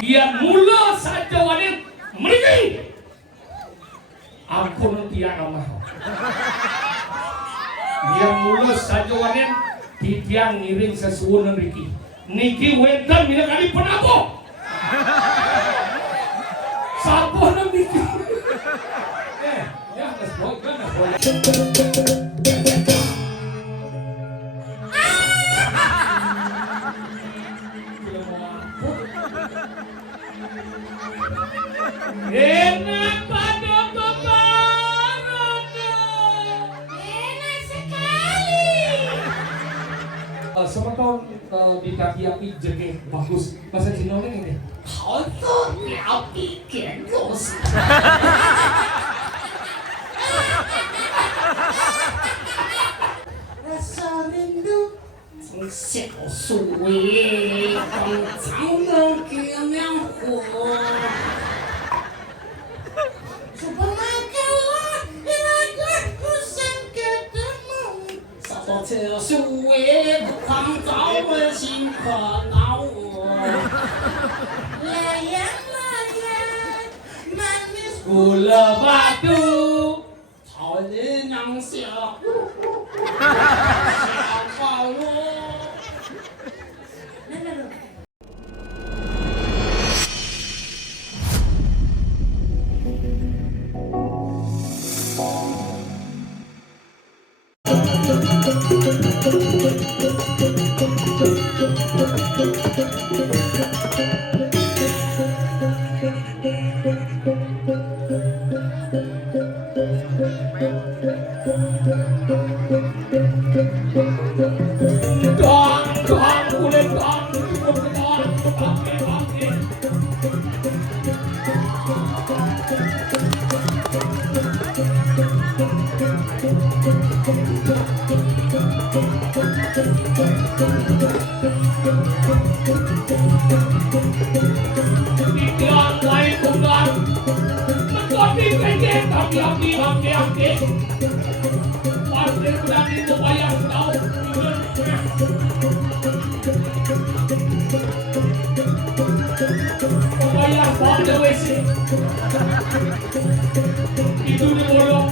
Dia mula saja wanit meriki. Ampun tiang amah. Dia mula saja wanit tiang ngiring sesuatu Riki. Niki wedan mina kali penapo. Sapo nang Niki. Ya kesbok kan. Enak pada kebarannya. Enak sekali. Seperti di kaki api jengking bagus. Bahasa Cina ini. 好做表比点肉丝。Rasa rindu从小树叶放长了给亮火。这树叶狂躁的心可恼我。Gula batu, Thổi nắng xưa, Sao lo. Itu di bolong.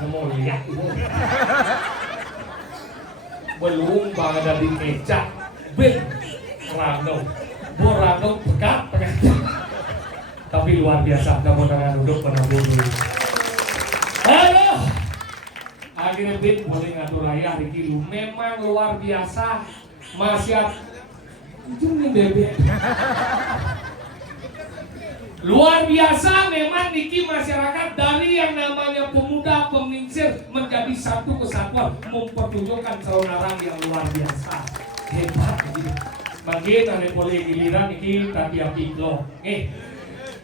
semua lihat itu. Belum banget dari kecap, ben, Borano pekat pengajar. Tapi luar biasa, kamu dengan duduk pernah bunuh. Aduh, akhirnya Ben boleh ngatur raya Riki lu. Memang luar biasa, masih ini bebek. Luar biasa memang Niki masyarakat dari yang namanya pemuda pemingsir menjadi satu kesatuan mempertunjukkan seorang yang luar biasa hebat gitu. Makin ada boleh giliran Niki tapi api lo.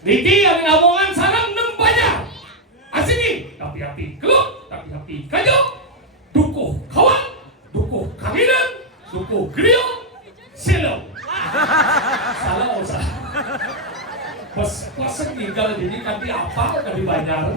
Niki yang ngomongan sarang nempanya asini tapi api keluh tapi api kayu dukuh kawan dukuh kawinan dukuh griyo selo salah usah. Pas tinggal jadi kanti apa dari Banjar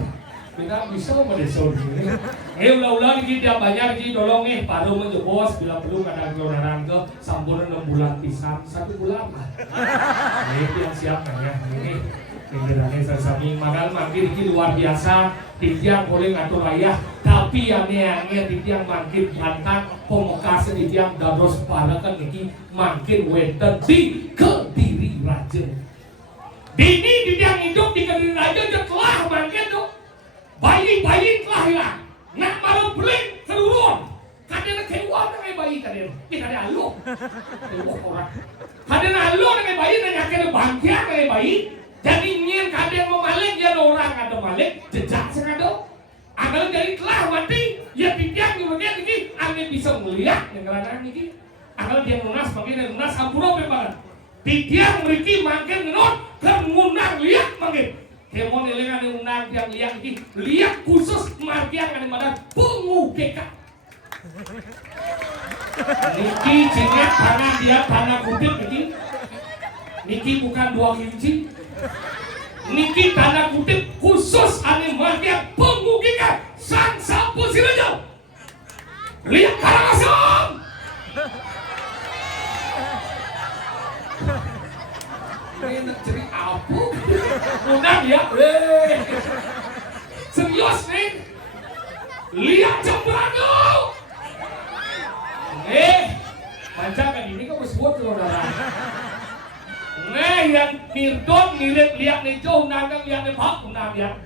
kita bisa mendesor ini ulah-ulah di dia Banjar di tolong paru menjebos bila perlu kadang orang ke sampun 6 bulan pisang 1 bulan ini yang siap ya ini pinggirannya sesami makan makin ini luar biasa tiang boleh ngatur ayah tapi yang tiang makin bantang pemukas tiang dados palakan ini makin weten di Kediri Raja. Dini di tiang hidup di Kediri Raja telah makin tuh bayi telah hilang nak malu beling seluruh kadang kewan dengan bayi kadang kita ada alu kadang alu dengan bayi dengan kadang bangkia dengan bayi jadi ingin kadang mau malik ya orang ada malik jejak sengaja agar dari telah mati ya tiang di bagian ini anda bisa melihat yang kerana ini agar dia lunas makin lunas ampura banget tiang meriki makin menurut kemunang lihat makin Hemon elengan undang yang lihat ini lihat khusus markian yang mana pengukeka. Niki cingat tanah dia tanah kutip ini. Niki bukan 2 inci. Niki tanah kutip khusus ane markian pengukeka sang sapu siraja. Lihat Karangasem. Ini nak ceri apa? Undang ya, serius nih. Lihat Cembrano. Panjangan ini kamu sebut saudara. Yang Mirdon mirip lihat nih jauh nagang lihat nih pak undang ya.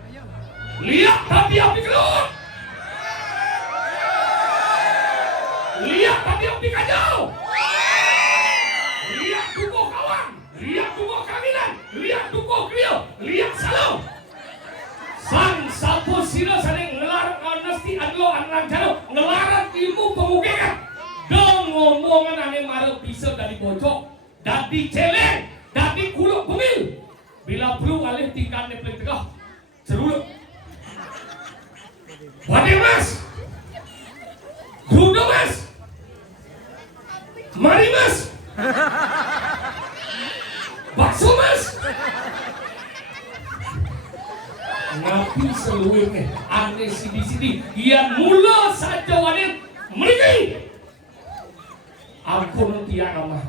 Lihat tapi api keluar. Lihat tapi api kacau. Lihat tubuh kawan. Lihat tubuh kamilan. Lihat tubuh kriyo. Lihat salau. Sang sapu sila saling ngelarang anesti adlo anang jalo ngelarang ilmu pemukiman. Ngomongan ane marah bisa dari bojok, dari celeng, dari kuluk pemil. Bila perlu alih tingkat neplek tegah, seruluk. Wade mas, Dudo mas, Mari mas, bakso mas. Ngapi seluruhnya aneh sidi-sidi yang mula saja wadah mereka ampun tiang amah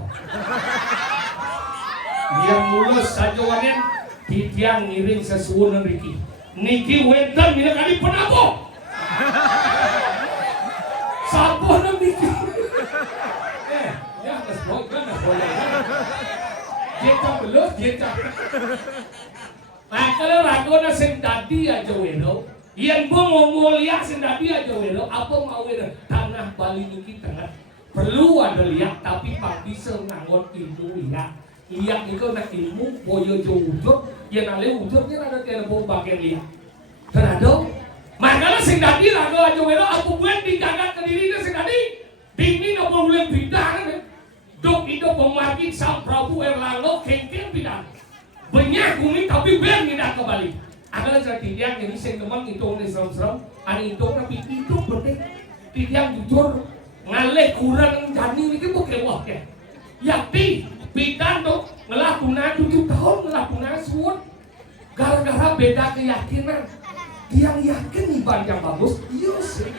yang mula saja wadah tiang ngiring sesuatu niki wedan bila kali penapok sampun niki ya mas boy kan boleh jecak belum jecak. Nah kalau ragu na sing dadi aja weno, yang ngomong lihat sing dadi aja weno, apa mau weno tanah Bali niki tengah perlu ada lihat tapi pak bisa ngangon ilmu lihat itu nak ilmu boyo jauh yang ale wujudnya ada telepon bagian lihat terado makanya sing dadi ragu aja weno aku buat dijaga Kediri sing dadi dini nopo boleh bidang dok itu pemargin Sang Prabu Erlangga kengkeng bidang banyak bumi tapi ben tidak kembali. Ada tiang jadi sing teman hitung ni serem-serem, ada hitung tapi itu penting. Tiang jujur ngalih kurang jani ni bukan wah ya. Yakti bidan tu ngelakukan 7 tahun ngelakukan suut. Gara-gara beda keyakinan. Tiang yakin ibadah yang bagus, iya sih.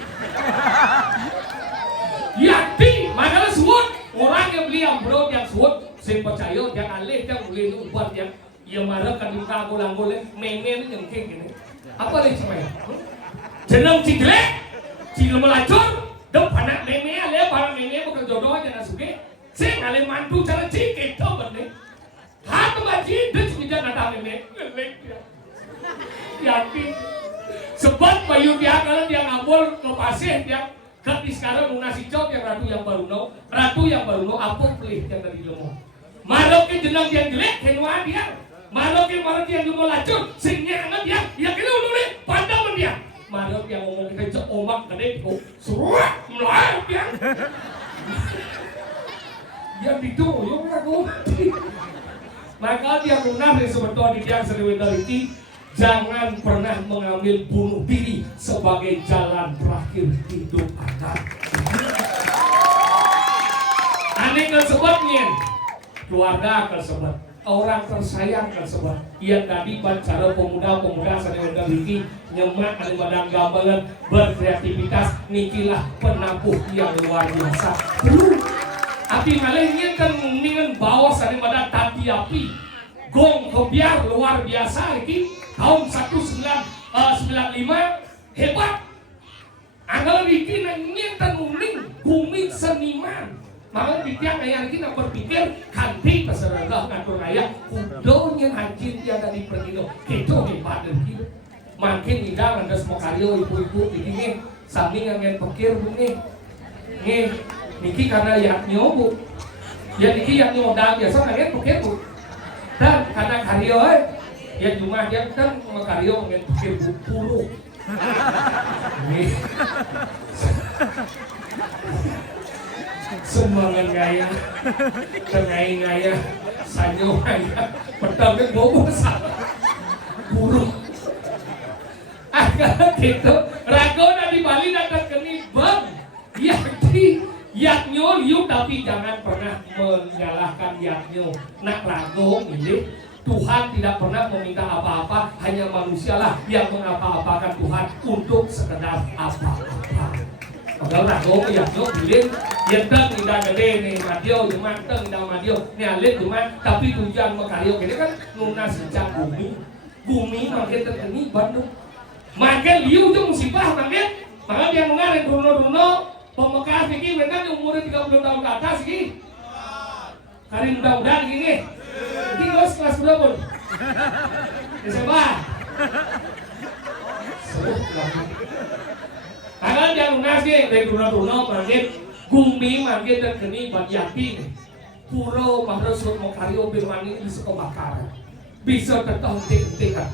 Yakti mana suut orang yang beli bro yang suut, sing percaya yang alih yang boleh buat yang yang marah kadang goleng meme ni yang kayak gini apa lagi semuanya jeneng ciglek cil melacur dong anak meme ale para meme bukan jodoh aja nasuke sing ale mantu cara cik itu bener hat baji deh tidak ada meme ngelek dia yakin sebab bayu dia kalau dia ngabol ke pasir dia kan sekarang lunas hijau yang ratu yang baru no apa pelih yang tadi lemah marok ke jenang yang jelek kenwa dia marok yang mau lacur singnya anget dia ya kena nih pandang dia marok yang ngomong kita cek omak gede kok suruh melayang dia dia diduyung aku maka dia lunas sebetulnya di dia solidarity jangan pernah mengambil bunuh diri sebagai jalan terakhir hidup Anda. Aneh kesebutnya, keluarga kesebut, orang tersayang kesebut. Yang tadi bicara pemuda-pemuda solidarity nyemak daripada gambaran berkreativitas nikilah penabuh yang luar biasa. Api malahnya kan mendingan bawa daripada tati api. Gong kebiar luar biasa lagi tahun 1995 hebat anggal bikin nyentan uling bumi seniman malah bikin kayak kita berpikir kanti peserta ngatur raya kudonya hajin yang tadi pergi itu hebat dan gitu makin tidak ada semua karyo ibu-ibu bikin samping yang pikir begini nih niki karena yaknyo bu ya niki yaknyo dah biasa nggak pikir bu dan karena karyo ya cuma dia kan karyo nggak pikir buru nih semangat gaya ngaya sanyo gaya pedangnya bobo salah buru agak gitu ragona di Bali datang ke bang yaknyo liu tapi jangan pernah menyalahkan yaknyo nak rago ini Tuhan tidak pernah meminta apa-apa hanya manusialah yang mengapa-apakan Tuhan untuk sekedar apa-apa kalau rago yaknyo bilin yenteng tidak gede nih madio cuma teng tidak madio nih alit cuma tapi tujuan mekario ini kan lunas sejak bumi makin terkini Bandung makin liu itu musibah makin maka dia mengalir runo pemekas ini mereka umurnya 30 tahun ke atas ini hari mudah-mudahan gini ini kelas berapa? SMA karena dia lunas nih dari runo makin bumi makin terkini bagiati puro mahrosut mokario birmani bisa kebakaran bisa tertentik-tentikan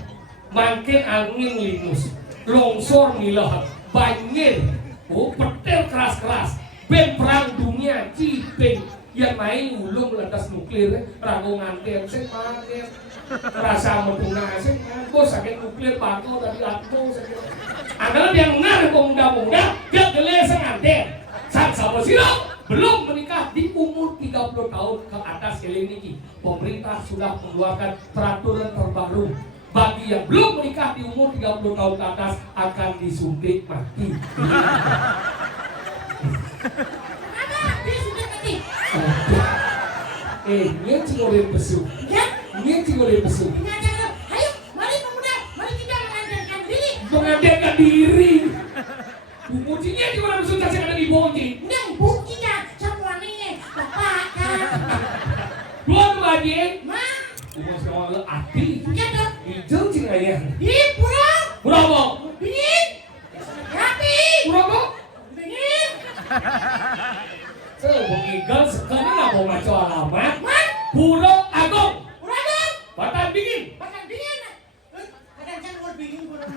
makin angin linus longsor milah banjir petir keras-keras ben perang dunia cipeng yang main ulung meledas nuklir ragu nganten sing panen rasa meduna sing bos sakit nuklir bakal dari atom adalah yang benar pemuda-pemuda dia gele senganten saat sabar silo belum menikah di umur 30 tahun ke atas ini pemerintah sudah mengeluarkan peraturan terbaru bagi yang belum menikah di umur 30 tahun ke atas akan disuntik mati. Apa? Disuntik mati? Ini cingolin besu. Ya? Ini cingolin besu. Ayo, mari pemuda, mari kita mengajarkan diri. Mengajarkan diri. Buktinya di mana besu cacing ada di bonji. Yang buktinya semua nih, bapak kan. Belum lagi. Ma. Umur sekarang ati. Ya dong. Hijau cing ayah. Di pura. Pura apa? Dingin. Rapi. Pura apa? Dingin. Mengigal sekali nggak mau baca alamat. Man. Pura Agung. Pura dong. Batan dingin. Batan dingin. Kadang kan mau dingin pura.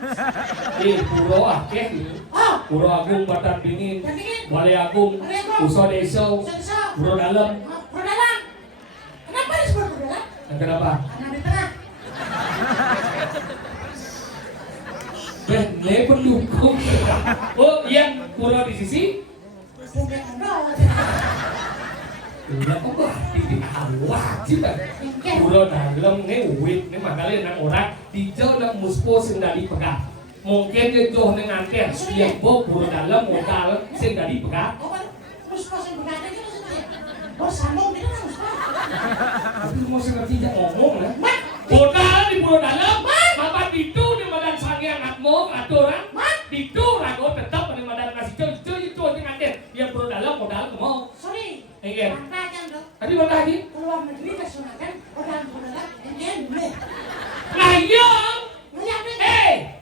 Pura akeh. Oh. Pura Agung Batan dingin. Batan dingin. Balai Agung. Uso Deso. Pura Dalam. Pura dalam. Kenapa disebut pura dalam? Kenapa? Karena di tengah. Le pendukung. Oh, yang pura di sisi? Lah kok berarti di awak juga. Pura dalam ini uwit, ini makanya nang orang dijauh nang muspo sing dari pegang. Mungkin dia jauh nang anten, yang bawa pura dalam modal sing dari pegang. Oh, muspo sing pegang itu maksudnya. Oh, sambung itu kan muspo. Tapi mau sing ngerti dia ngomong lah. Modal di pura dalam, apa itu di badan sange anakmu aturan? Itu rago tetap menemani nasi cuy itu dengan dia. Dia perlu dalam modal ke mau. Sorry. Iya. Bantah kan dok. Tadi mana lagi? Keluar negeri kesunatan modal yang boleh. Nah iya. Ngeliat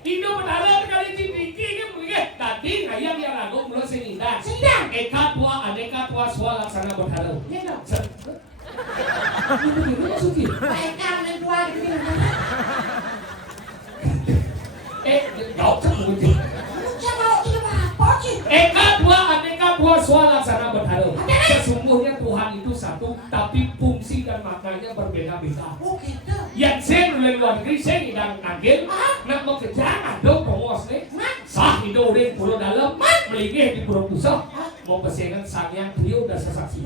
Indo mendalam kali ini kan begini. Tadi ayam yang rago mulai senida. Senida. Eka tua, aneka tua, soal laksana berharu. Iya dok. Itu gimana Suki? Baik kan yang tua gitu. Jauh kemudian. Siapa itu apa sih? Eka tua, soal laksana berharu. Sesungguhnya Tuhan itu satu, tapi fungsi dan maknanya berbeda-beda. Oh gitu. Yang saya luar negeri, saya hidang kagel, nak bekerja, ada pengos nih. Sah hidup di pulau dalam, melingih di pulau pusat. Mau pesengan sangyang trio dan sesaksi.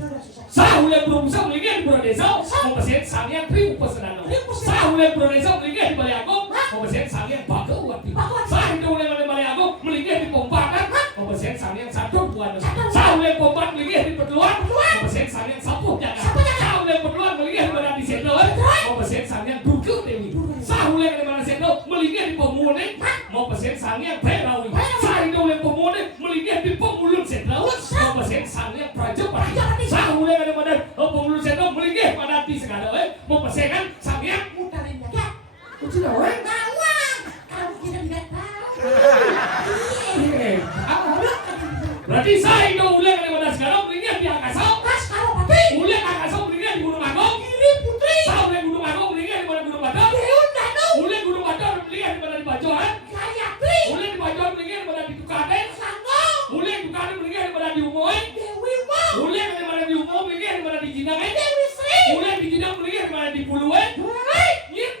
Sah oleh pulau pusat, melingih di pulau desa. Mau pesengan sangyang trio pesenano. Sah oleh pulau desa, melingih di Balai Agung. Mau pesengan sangyang bagawati. Sah hidup oleh Balai Agung, melingih di Pompangan. Mau pesengan sangyang satu buan. Sah oleh Pompan, melingih di Peteluan. Mau pesengan sangyang sapu jaga. Sah oleh Peteluan, melingih di Balai Sendol. Mau pesengan sangyang Durkut Dewi. Sah oleh Balai Sendol, melingih di Pemune. Mau pesengan sangyang Perawi. Sah hidup oleh Pemune, melingih di Pemulun Sendol. Mau pesengan sangyang Prajapati. Sah oleh Pemulun Sendol, melingih pada di segala. Mau pesengan sangyang Mutarin jaga. Kucing awak. Bawang. Kalau kita tidak tahu. Berarti saya hidup oleh pada sekarang melingih di Akasau. Kas kalau pati. Oleh Akasau melingih di Gunung Agung. Ini putri. Sah oleh Gunung Agung melingih di mana Gunung Batok. Deun Danu. Oleh Gunung Batok melingih di mana di Bajoran. Gayatri. Oleh di Bajoran melingih di mana di Tukaten. Sanggo. Oleh di Tukaten melingih di mana di Umoy. Dewi Mau. Oleh di mana di Umoy melingih di mana di Jinangan. Dewi Sri. Oleh di Jinang melingih di mana di Puluhan. Hai. Nyit.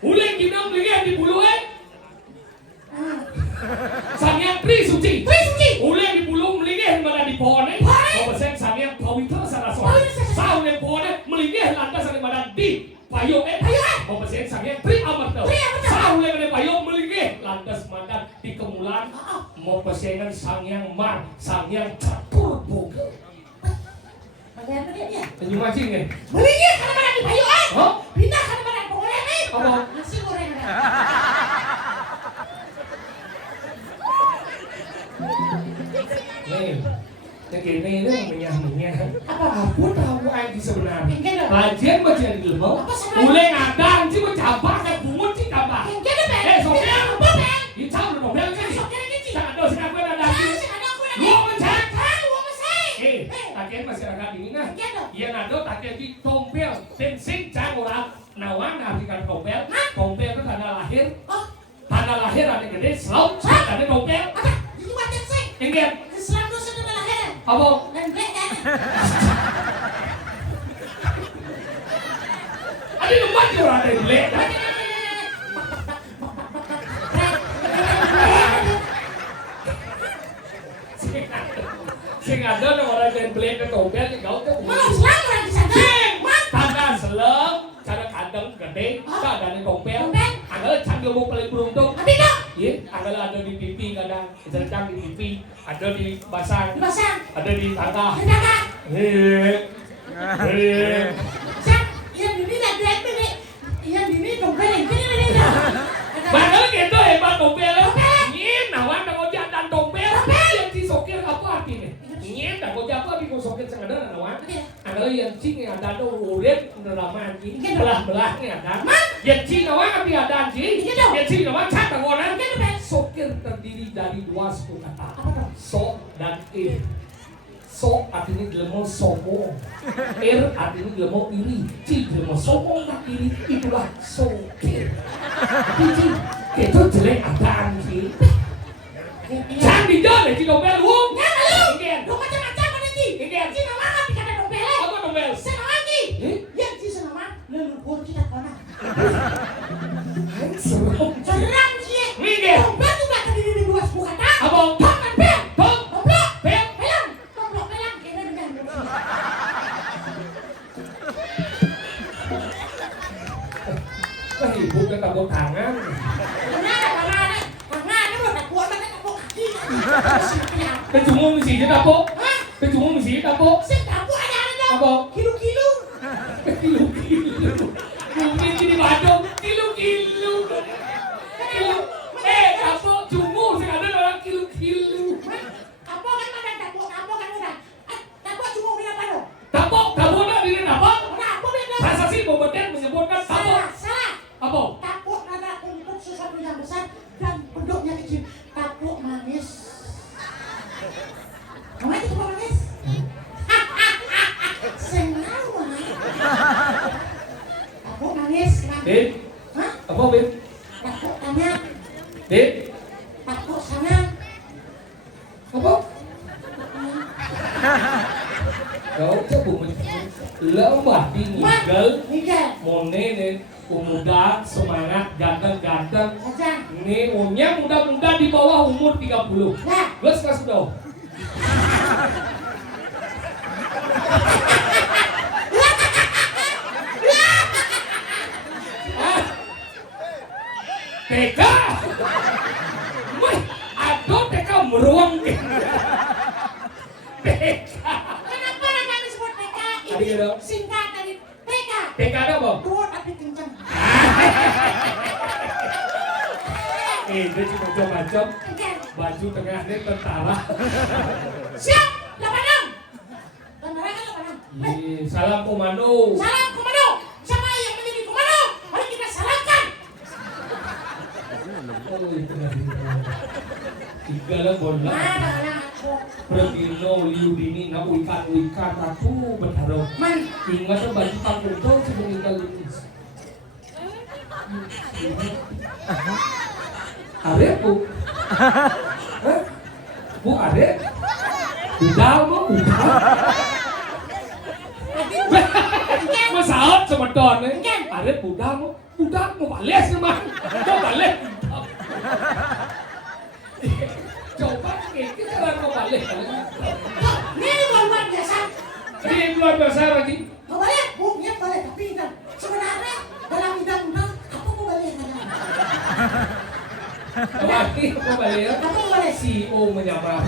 Oleh Jinang melingih di Puluhan. Sangyang Tri Suci. Oleh di Puluh melingih di mana di Pohon. Mau pesen sangyang Pawitra Saraswati. Sah oleh Pohon melingih lantas di mana di Payung. Mau pesen sangyang Tri Amarta. Sah oleh Payung melingih lantas mana di Kemulan. Mau pesengan sangyang Mar, sangyang Catur Boga. Bagaimana dia? Tanjung Mancing kan? Belinya kadang-kadang di Bayu ay. Hah? Pindah kadang-kadang ke goreng nih. Apa? Nasi goreng. Nih, segini ini menyah-menyah. Apa? Aku tahu aja sebenarnya. Yang kena. Kajian baca di lemah. Apa sebenarnya? Mulai ngadang sih bercampur kayak bungut sih kabar. Yang kena ben. Sopir. Apa ben? Ini tahu udah mobil kan? Sopir ini sih. Jangan dosa aku ada. Sih ada aku lagi. Lu mencet. Lu masih. Kajian masyarakat ini nah. Yang kena. Iya nado kajian di tompel, bensin cang orang. Nawan artikan tompel. Tompel itu tanda lahir. Oh. Tanda lahir ada gede, selalu ada tompel. Apa? Ini macam sih. Ingat. Islam tu sudah lahir. Apa? Dan blek kan. Ada tempat yang ada yang belek. Sing ada orang yang belek ke tompel yang kau tuh. Mana Islam orang di sana? Sing tanda selem, cara kandang gede, ada di tompel. Ada canggih mau paling beruntung. Tapi tak. Iya, ada di pipi kadang, sedang di pipi, ada di basang, Di basang. ada di tangga. Kenapa? Hehehe. Siap. Yang ini nak blek ni. Yang ini dompet yang ini. Bakal gitu hebat tompel. Nyin, nawan tak kau jangan tompel. Yang si sokir apa artinya? Nyin, tak kau apa di kau sokir sengaja nawan. Ada yang cing yang ada tu uret neraman cing. Belah-belahnya ada. Yang cing nawan tapi ada cing. Yang cing nawan cat tak kau nak. Sokir terdiri dari dua suku kata. So dan So artinya gelemo sombong. Artinya gelemo iri. Ci gelemo sombong dan iri. Itulah sokir. Ci itu jelek adaan Ci. Jangan dijolek Ci dompel wong. Lu macam-macam ada Ci. Ci nama apa kata dompet? Apa dompel? Senama Ci. Yang Ci senama leluhur kita kona. Serem. Seram Ci. Minggu. Dompet tu tak terdiri dari dua suku kata. Apa? Tong dan pel. Tong. Tomplok. Pel. Pelang. Tomplok pelang. Kena dengan. Ibu kan tepuk tangan. Kecumung mesti je dapur. Kecumung mesti dapur. Apa? Kilo-kilo. Mungkin di Bandung, kilu-kilu. Kilu. Kapok cungu sekarang orang kilu-kilu. Kapok kan mana kapok kan udah. Kapok cuma bilang apa? Kapok nak diri apa? Udah aku bilang. Masa sih Boboten menyebutkan kapok? Salah. Apa? Kapok ada untuk sesuatu yang besar dan bentuknya kecil. Kapok manis. Kamu itu kapok manis? Sengawa. Kapok manis. Bin? Hah? Apa Bin? Kapok tanya. Bin? Kapok sana. Apa? Kau coba lembah tinggal Miguel. Mone nih pemuda semangat ganteng-ganteng. Aja. Nih umurnya muda-muda di bawah umur 30. Nah. Gue sekarang sudah. TK. Wih, aduh TK meruang. TK. Kenapa namanya disebut TK? Tadi ada. Singkat dari TK. TK ada apa? Turut tapi kencang. Dia cuma macam Kencang. baju tengahnya tentara. Siap. 86. Tentara kan 86. Salam komando. Salam komando. Siapa yang menjadi komando? Mari kita salamkan. Oh, itu tadi. Tiga lah bola. Mana aku? Pergino liu dini na uikan aku bertaruh. Man. Ingat tuh baju kampung tuh sebelum ikan ini. Are bu? Hah? Bu are? Udal bu? Masaot semeton nih. Are budal bu? Budal mau balik semua. Mau balik. Coba kita jalan mau balik. Ini luar biasa. Ini luar biasa lagi. Mau balik? Buknya balik tapi kan sebenarnya dalam undang-undang apa mau balik? Lagi mau balik. Apa mau balik? CEO menyamar.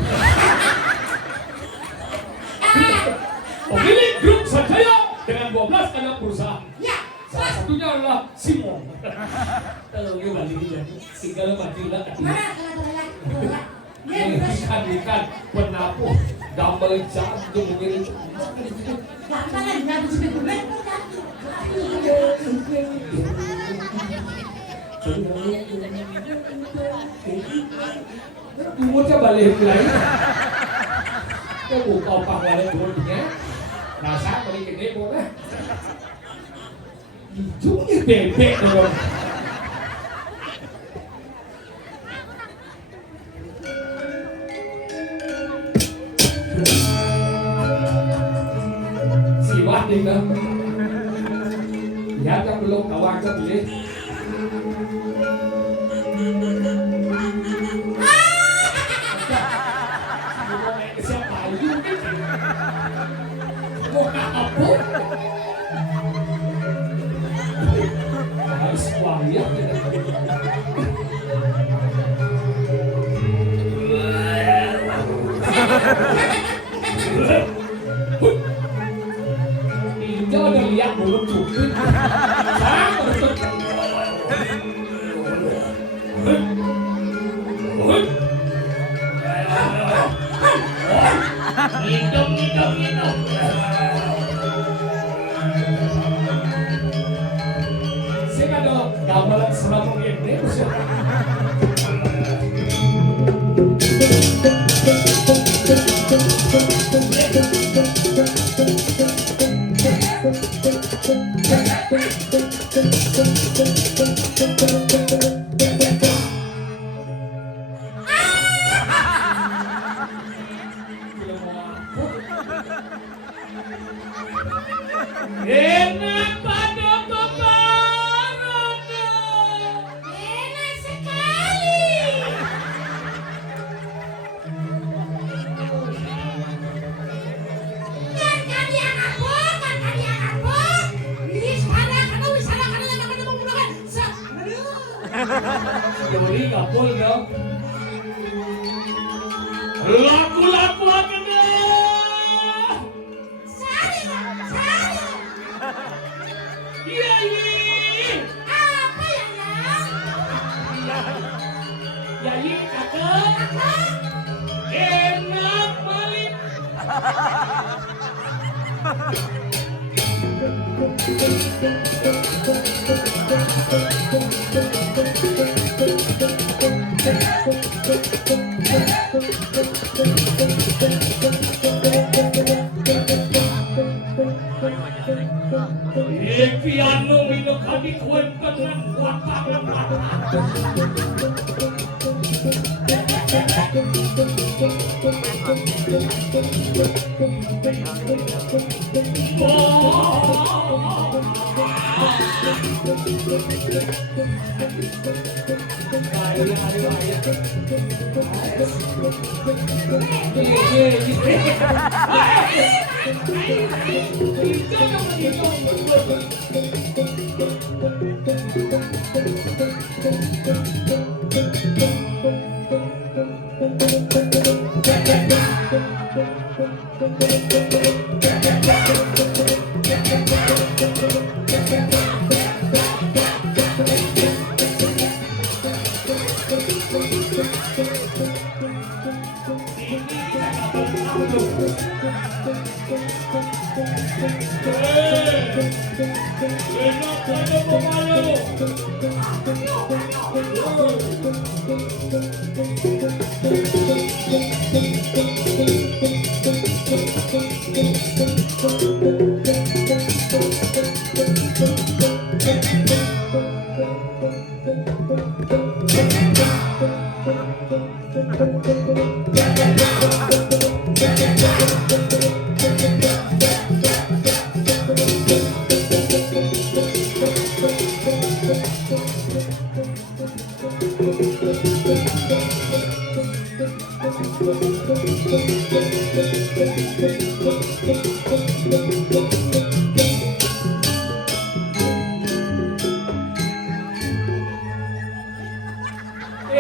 Pemilik grup Sanjaya dengan 12 anak perusahaan. Ya. Salah satunya adalah Simon. Kalau dia balik jadi tinggal mati lah. Mana kalau Ikan penapuh gambar jantung begini. lantaran nggak bisa digunakan. Umurnya balik lagi. Kau buka balik umurnya. Rasa balik ini boleh. Hidungnya bebek dong. Siwat đi cơ. Dạ trong lúc cậu ăn cho chị. Harus kualiah. Cho udah lihat mulut cupit. Hidup. Saya ada gambaran serabung ini. Enak pada peparana. Enak sekali. Kan kalian aku. Wisana karena yang namanya menggunakan Jadi kapul dong. Laku-laku akan deh. Sari. Iya. Piano minum kami kuentangan buat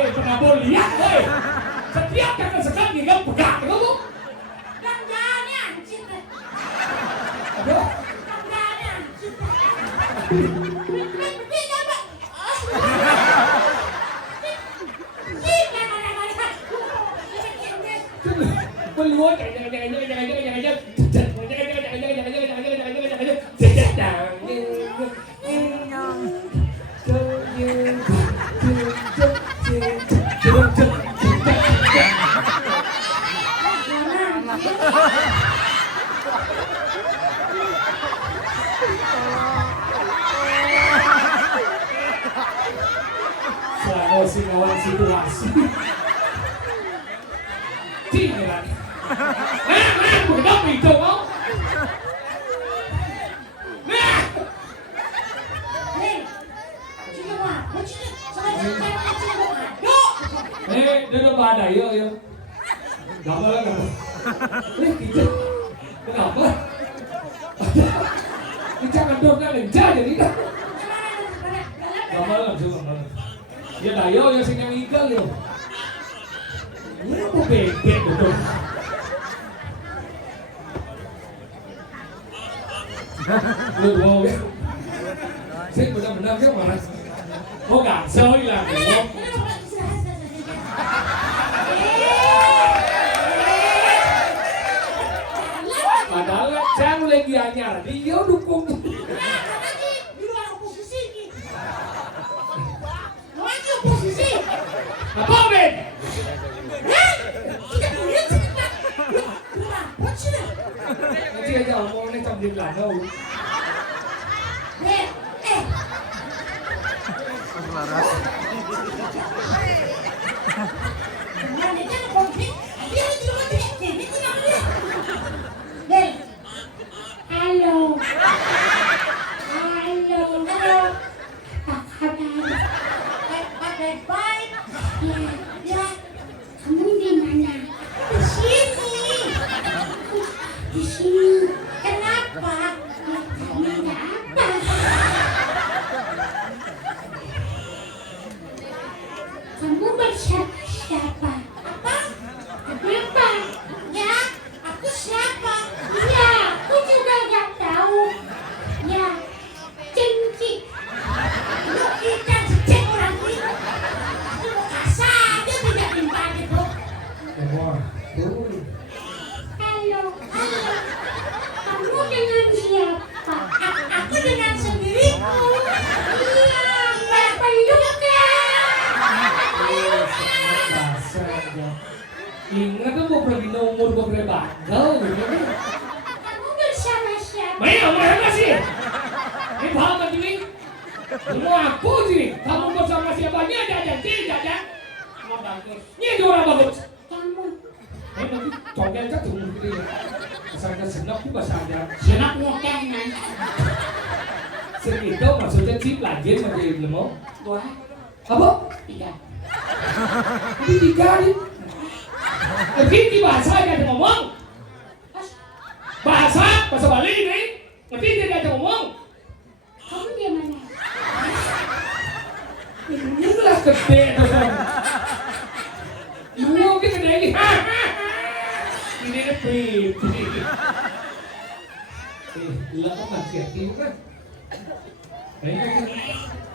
Kenapa lihat, woi? Setiap kakak sekali kamu pegang, kamu? Tangganya anjir. Aduh, Tangganya anjir. Berdiri apa? keluar Selama kawan situasi. Tinggal. Nah, kenapa itu mau? Nah. Dia udah pada yuk. Gambar kan? Kita. Kenapa? Kita kan dornya lenca jadi kan? Gambar coba. Ya dah yo yang sing yang igal yo. Ini apa bebek betul? Lu mau? Saya benar-benar dia marah. Oh nggak, sorry lah. Padahal saya lagi anyar, dia dukung. Apa Ben? Nanti aja mau nih cambil lah tau. Kamu bersiapa? Apa? Kenapa? Ya, aku siapa? Ya, aku juga nggak tahu. Ya, cengkik. Lu kita cek orang ini. Lu kasar aja tidak timpa gitu. Halo. Mau aku sini. Kamu bersama siapanya jajan, jajan. Mau bagus. Ini orang bagus. Kamu. Nanti contohnya kan cuma gini. Asalkan senap itu bahasa aja. Senap ngokengan. Segitu maksudnya chip lagi sama dia belum mau. 2, Apa? 3. Ini tiga nih. Ngerti bahasa aja ngomong. Bahasa Bali ini. Ngerti dia aja ngomong. Kamu di mana? Ini lah gede tuh. Lu mungkin gede ini. Ini prit. Lah kok nggak ini kan?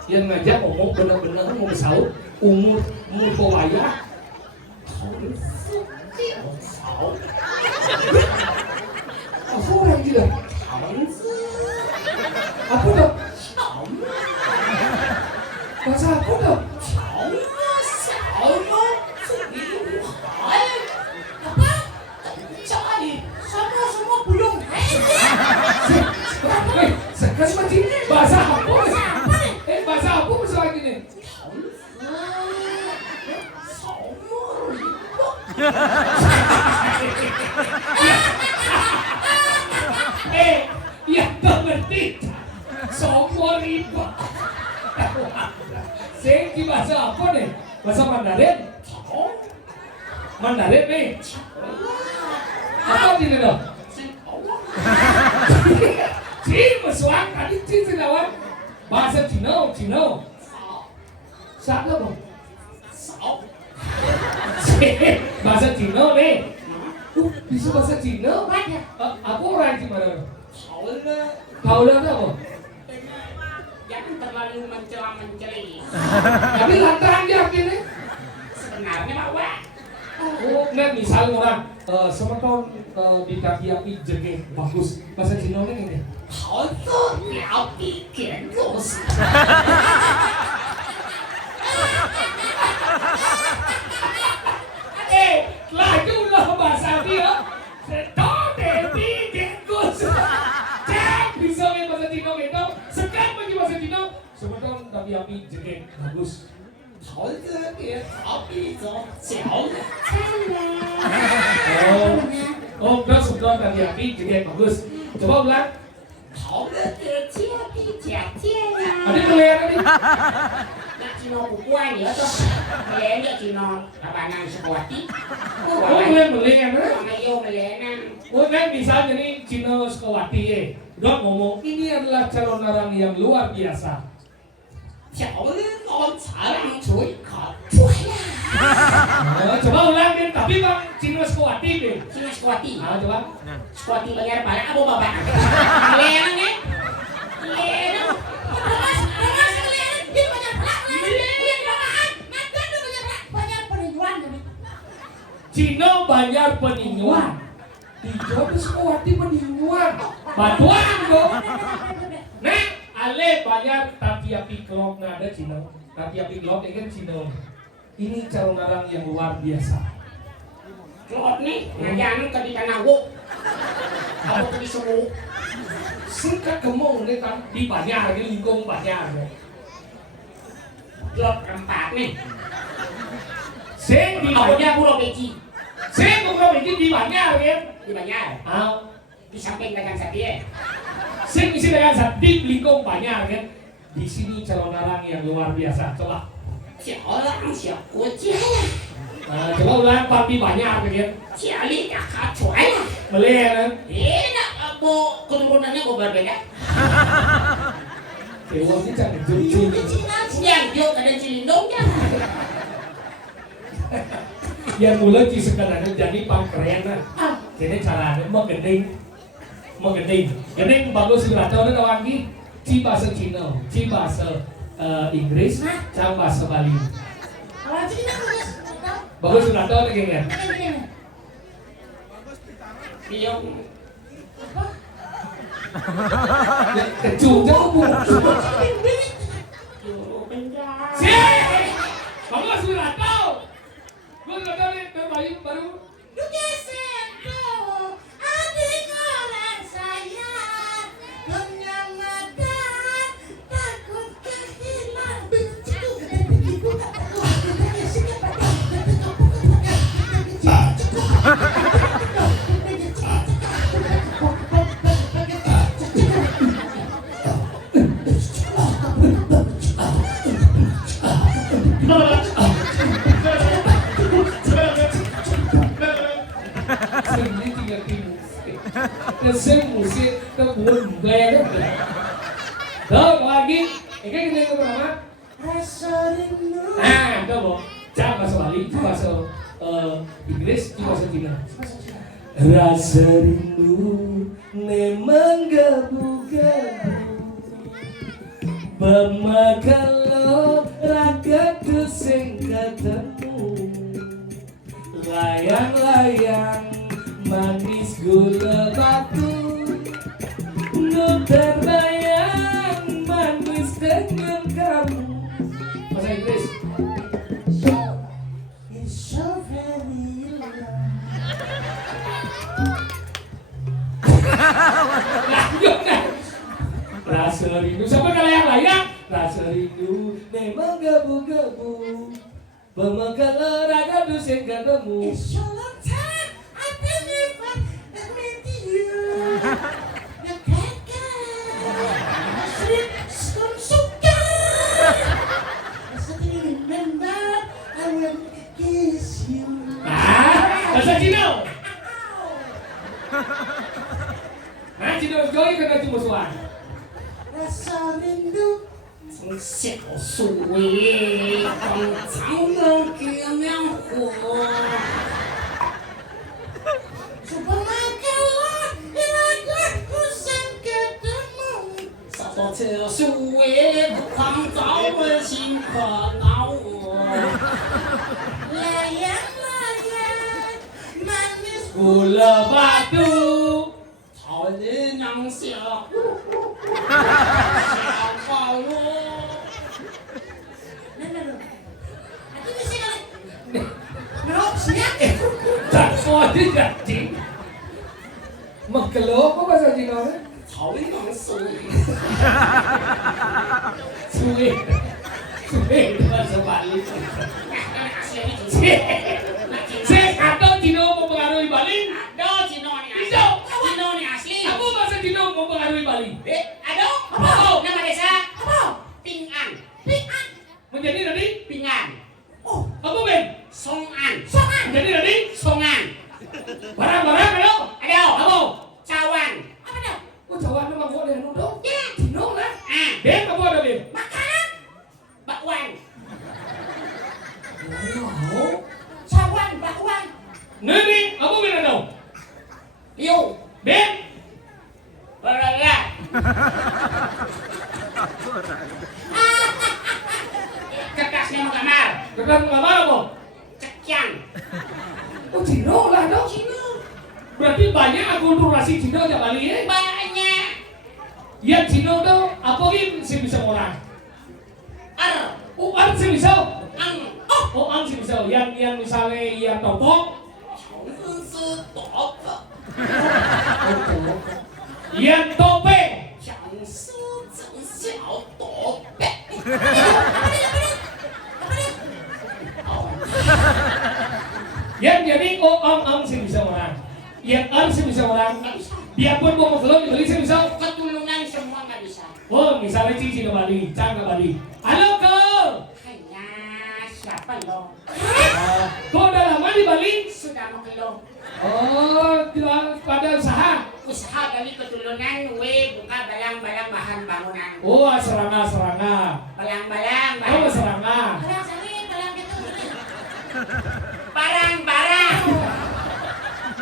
Yang ngajak ngomong benar-benar mau bersaut umur pewaya. Saut. Apa orang gila? Apa dah? Bahasa apa dah? Semua belum. Kasih mati bahasa apa? Bahasa apa bahasa lagi nih? Ya tak ngerti. Somor riba. Sengki bahasa apa nih? Bahasa Mandarin? Mandarin nih? Apa ini dong? Cina suang tadi Cina sedawan bahasa Cina. Sana bang? Bahasa Cina nih. Bisa bahasa Cina? Aku orang Cina. Tahu dah apa? Jangan terlalu mencela-menceli. Tapi lantaran dia gini. Sebenarnya bawa. Oh, nggak misal orang sama tahun di kaki api jengke bagus bahasa Cina ini. 好做了比点肉丝。Laju lah bahasa dia. Sedang bikin kus. Cek bisa main bahasa Cina itu. Sekarang bagi bahasa Cina. Sebetulnya tapi api jengke bagus. 好这点好比走脚的。 Oh, udah sebetulnya tadi api jengke bagus. Coba ulang. 好的点接比假借呀。 Ada melihat tadi. Nak Cina bukuan ya tuh. Melihat Cina abangan sekuati. Oh, melihat kan? Sama yo melihat. Oh, kan misalnya nih Cina Sukawati ya. Udah ngomong ini adalah calon orang yang luar biasa. 脚的老茶让嘴烤出来。 Coba ulang deh, tapi bang Cina Sukawati deh. Cina sekuati. Coba. Sekuati bayar balik apa bapak? Melihat kan? Melihat. Cina bayar peninjuan. Dijawab Sukawati peninjuan. Batuan dong. Nah, Ale bayar tapi api klok nggak ada Cina. Tapi api klok ini kan Cina. Ini calon orang yang luar biasa. Klot nih, ngajarin ke di tanah wuk. Apa ke di semua? Singkat kemong nih kan di banyak ini lingkung banyak. Klot keempat nih. Sing di Apa banyak. dia pulau beci? Sing bukan ini di banyak kan. Di banyak. Di samping dagang sapi. Sing isi dengan sedih lingkung banyak kan. Di sini calon orang yang luar biasa. Coba. Orang siap kucing lah. Coba ulang tapi banyak kan. Cali tak kacuai lah. Melihat kan. Enak apa keturunannya kok berbeda? Dewa ini jangan jujur. Yang dia kadang cilindongnya. Yang mulai di sekarang jadi pangkeren. Jadi caranya mau gending. Gending bagus sih rata orang lagi. Ci bahasa Cina, ci bahasa Inggris, cang bahasa Bali. Kalau Cina Bagus sih rata lagi kan. dia Kecung jauh bu. Si, bagus sih rata. Gue rata nih baru. Blend. Tuh lagi. Ini kita yang pertama. Rasa rindu. Nah, coba. Jangan bahasa Bali, itu bahasa Inggris, itu bahasa Cina. Rasa rindu memang gabu-gabu, pemakalau ragaku sing ketemu, layang-layang manis gula batu, nu terbayang manis dengan kamu. Bahasa Inggris. It's so very long. Lanjut dah. Rasa rindu sampai ke layang-layang. Rasa rindu memang gabu-gabu, pemakalau ragaku sing ketemu. It's so long time I've been with you. The sweet suka. I suddenly remember I will kiss you. Bahasa Cina. Cina Joy kena cuma suan. Rasa rindu. 从小树叶放长的月亮火。这树叶创造了心可恼我，来呀来呀，慢慢 Gula batu. 草人让小，小保罗。Nanti bisa kali. Ngerok siap. Tak boleh jadi. Makelo apa bahasa Cina? 草人让水。 Suwe. Suwe itu bahasa Bali. Cek atau Cina mempengaruhi Bali? Ada Cina ni asli. Bisa. Cina ni asli. Apa bahasa Cina mempengaruhi Bali? Ada? Apa? Nama desa? Apa? Pingan. Pingan. Menjadi tadi? Pingan. Oh, Apa Ben? songan. Songan. Menjadi tadi? Songan. Barang-barang ada? Ada. Apa? Cawan. Apa dah? Oh Jawa memang boleh nuduh. Ya. Cina lah. Ah. Ben apa ada Ben? Makanan. Bakwan. Oh. Cawan. Bakwan. Nini apa Ben ada? Liu. Ben? Berada. Kertasnya menggambar. Dekat mengamar apa? Cekian. Oh Cina lah dong. Cina. Berarti banyak akulturasi Cina di Bali ya? Banyak. Yang Cina tuh apa sih bisa orang? Ar. Oh ang sih bisa. Ang. Oh ang sih bisa. Yang misalnya yang topok. 是多个。 Yang topeng. 想是真小多呗。 Yang jadi oh ang sih bisa orang. Yang ang sih bisa orang. Biarpun mau belum beli sih bisa. Ketulungan semua nggak bisa. Oh misalnya cici ke Bali, cang ke Bali. Halo kau. Hanya siapa lo? Kau udah lama di Bali? Sudah mengeluh. Oh jual pada usaha. Usaha dari ketulungan, buka balang-balang bahan bangunan. Oh serangga. Balang-balang Oh bahan. serangga. Balang sini, balang gitu. Barang-barang.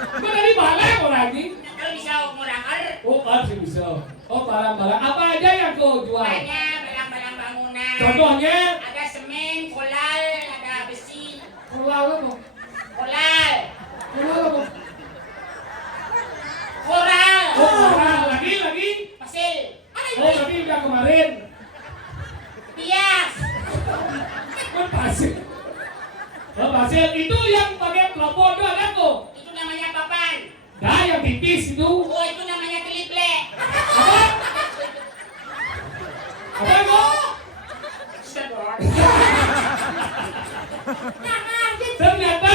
Kau dari Balang orang ini? Kalau bisa murah Oh ang sih bisa. Oh barang-barang apa aja yang kau jual? banyak balang-balang bangunan. Contohnya? Ada semen, kolal, ada besi. Kolal apa? Kolal, Kolal apa? koral. Oh kolal lagi. Pasir. Oh tadi udah kemarin. Pias. Kan pasir. Oh pasir itu yang pakai telepon tuh ada kok. Itu namanya papan. Nah yang tipis itu. Oh, itu namanya teliple. Apa? Apa kok? Sedot. Ternyata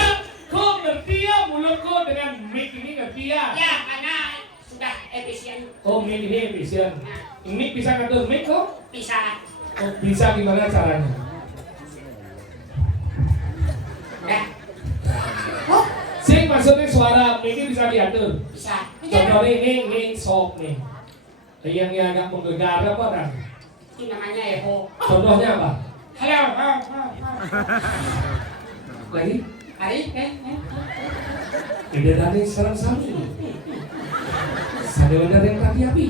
kau ngerti ya mulut kau dengan mic ini ngerti ya? Ya, karena sudah efisien. Oh mic ini efisien. Mic bisa ngatur mic kok? Bisa. Oh, bisa gimana caranya? Dah. Sing maksudnya suara mic ini bisa diatur. Bisa. Contohnya ini sok nih. Yang agak menggegara apa orang? Itu namanya Evo. Contohnya apa? Halo. Lagi? Hari, Ide dari sarang sami. Sadewanda yang kaki api.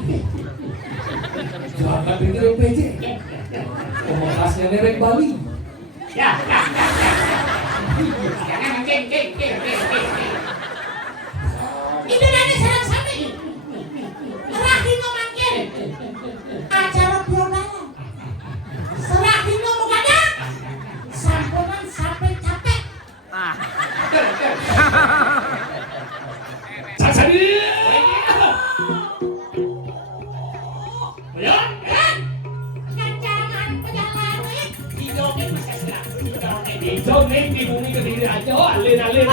Jalan pikir yang PJ. Pemokasnya nereng Bali. Ya. Jangan mancing. Itu dari sarang sami. Terakhir ngomongin. Acara biogalan. Terakhir ngomong ada. Sampunan sampai capek. Sasadi. Jangan pejalan. Di joget masih sedang. Di bumi kediri aja, alin.